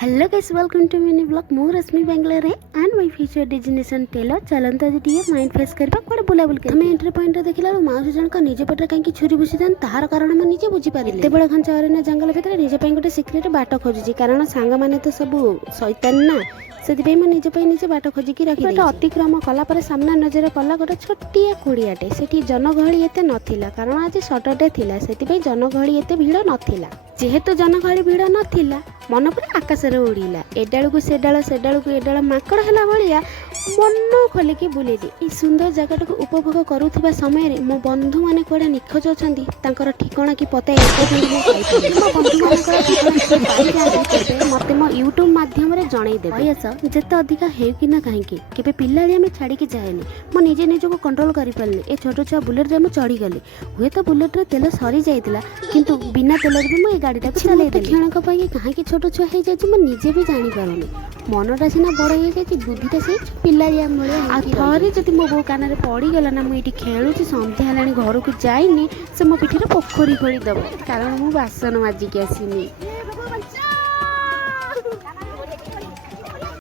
Hello guys welcome to mini blog मु रश्मि बेंगलोर है and my future destination टेलर चलंत आज टिके माइंड फ्रेश करबा कोड बुला बुल के हमें एंट्री पॉइंट देखिला माउस जन का निजे पटे कांकी छुरी बुसी दन तार कारण हम निजे बुझी पारे एते बड़ घंचा अरण्य जंगल भीतर निजे पई गोटे सीक्रेट बाट खोजुची कारण सांग माने तो सब शैतान ना से निजे निजे बाट खोजिकी रखी बाट अतिक्रम कला पर सामना नजर कला गोटे छोटिया कुड़ियाटे सेठी जनगहली एते नथिला कारण आज सटरडे थिला सेति जनगहली एते भीड़ नथिला जेहेतु जनगहली भीड़ नथिला मन पर आकाश रे उड़ीला एडाल को सेडाल सेडाल को एडाल माकड़ हला भलिया मन खोलिकी बुलेदी ई सुंदर जगह को उपभोग करुथिबा समय रे मो बंधु माने कोडा निखोज अछंदी तांकर ठिकाना की पता मो बंधु मानकर ठिकाना मते मो यूट्यूब माध्यम रे जणै दे बयस जते अधिका हे कि ना काहे कि केबे पिल्लाली में छाड़ी के जाएनी मो निजे निजे को कंट्रोल करि परली ए छोटो छा बुलेट रे मो चढ़ी गली हुए तो बुलेट रे तेल सरी जाइतिला किंतु बिना तेल रे मो ए गाड़ी टा चले दे क्षणक पाई काहे कि छोटो छुआ हो जाए मैं निजे भी जानी पारुनी मनटा सीना बड़ हो जाए बुद्धिटा से पिलारिया आ थरे जब मो बो कान पड़गला ना मुझे खेलुची सन्ध्या है घर को जाइनी से मो पिठी पोखरी खोलीदेव कारण मु बासन माजिक आसनी।